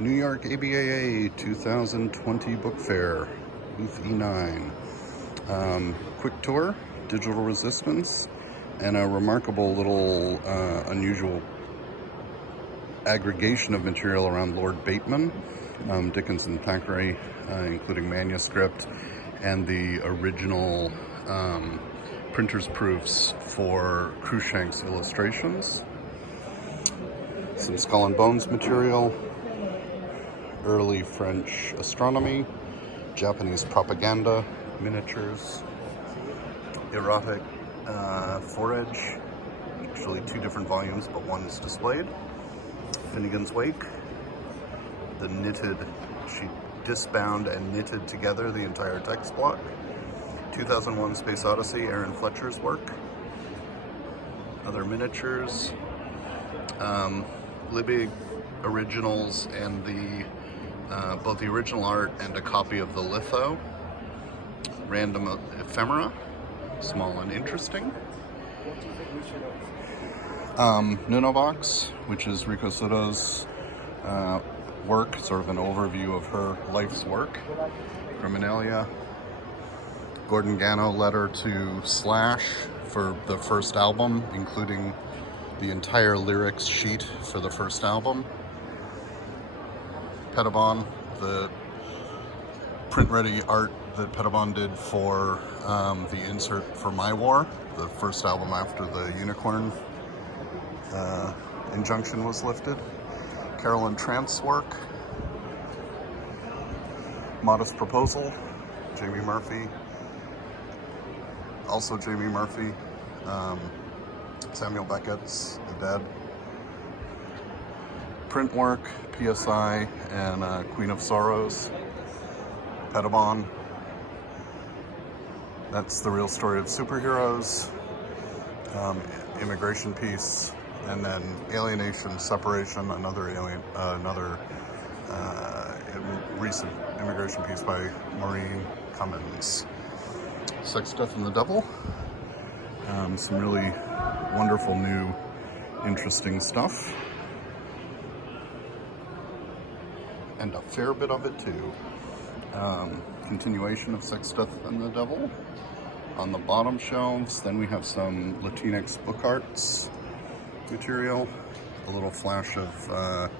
New York ABAA 2020 Book Fair, booth E9. Quick tour, digital resistance, and a remarkable little unusual aggregation of material around Lord Bateman, Dickens and Thackeray, including manuscript and the original printer's proofs for Cruikshank's illustrations. Some skull and bones material, early French astronomy, Japanese propaganda, miniatures, erotic forage, actually 2 different volumes, but one is displayed. Finnegan's Wake, the knitted, she disbound and knitted together the entire text block. 2001 Space Odyssey, Aaron Fletcher's work. Other miniatures, Liebig originals and the both the original art and a copy of the litho. Random ephemera, small and interesting. Nunovox, which is Riko Sudo's work, sort of an overview of her life's work. Criminalia. Gordon Gano letter to Slash for the first album, including the entire lyrics sheet for the first album. Pettibon, the print-ready art that Pettibon did for the insert for My War, the first album after the Unicorn injunction was lifted. Carolyn Trant's work. Modest Proposal, Jamie Murphy. Also Jamie Murphy. Samuel Beckett's The Dead. Print work, PSI, and Queen of Sorrows. Pettibon. That's the real story of superheroes. Immigration piece, and then Alienation, Separation, another recent immigration piece by Maureen Cummins. Sex, Death, and the Devil. Some really wonderful new, interesting stuff. And a fair bit of it too. Continuation of Sex, Death, and the Devil on the bottom shelves. Then we have some Latinx book arts material, a little flash of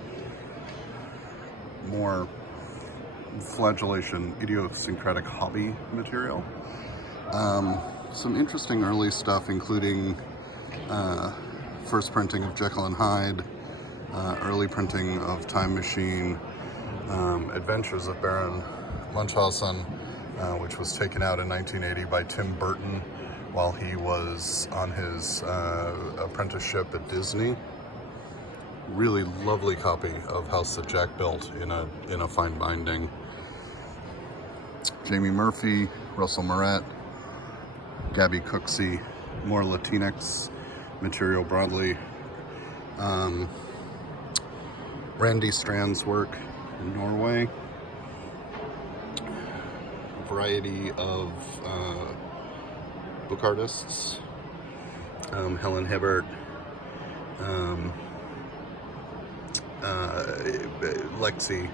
more flagellation, idiosyncratic hobby material. Some interesting early stuff, including first printing of Jekyll and Hyde, early printing of Time Machine, Adventures of Baron Munchausen, which was taken out in 1980 by Tim Burton while he was on his apprenticeship at Disney. Really lovely copy of House that Jack built in a fine binding. Jamie Murphy, Russell Moret, Gabby Cooksey, more Latinx material broadly. Randy Strand's work in Norway. A variety of book artists. Helen Hibbert, Lexi,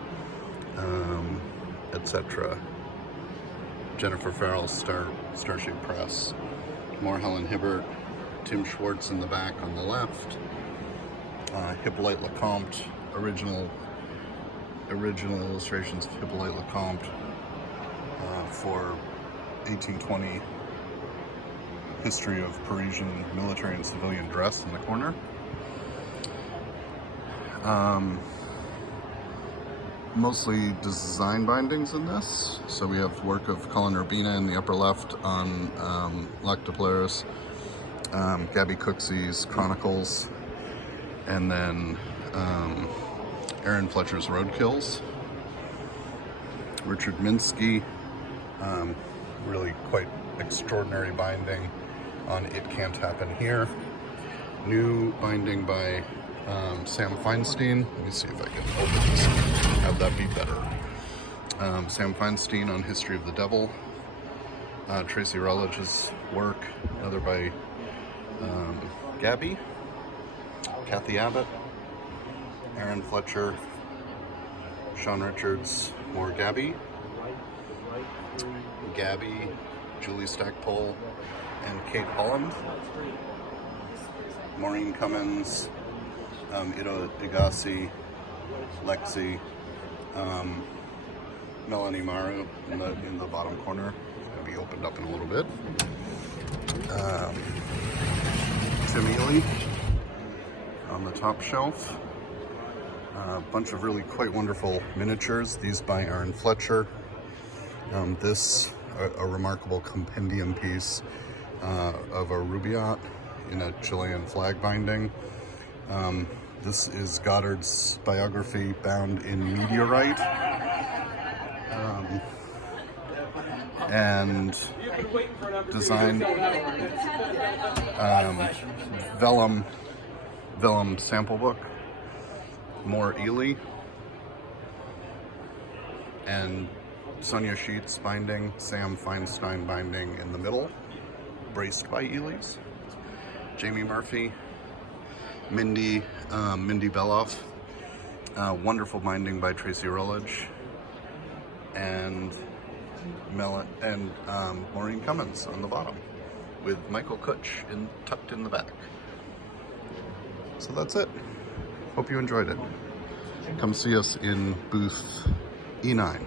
etc. Jennifer Farrell's Starship Press. More Helen Hibbert. Tim Schwartz in the back on the left. Hippolyte Lecomte, original illustrations of Hippolyte Lecomte for 1820 history of Parisian military and civilian dress in the corner. Mostly design bindings in this. So we have work of Colin Urbina in the upper left on Lac de Polaris, Gabby Cooksey's Chronicles, and then Aaron Fletcher's Roadkills. Richard Minsky, really quite extraordinary binding on It Can't Happen Here. New binding by Sam Feinstein. Let me see if I can open this and have that be better. Sam Feinstein on History of the Devil. Tracy Rutledge's work, another by Gabby. Kathy Abbott, Aaron Fletcher, Sean Richards, more Gabby, Julie Stackpole, and Kate Holland. Maureen Cummins, Ida Degassi, Lexi, Melanie Maru in the bottom corner. It's going to be opened up in a little bit. Tim Ely on the top shelf. A bunch of really quite wonderful miniatures. These by Aaron Fletcher. This, a remarkable compendium piece of a Rubaiyat in a Chilean flag binding. This is Goddard's biography bound in meteorite. And designed vellum sample book. More Ely. And Sonia Sheets binding, Sam Feinstein binding in the middle, braced by Ely's. Jamie Murphy, Mindy Beloff, wonderful binding by Tracy Rutledge, and Maureen Cummins on the bottom, with Michael Kutch tucked in the back. So that's it. Hope you enjoyed it. Come see us in booth E9.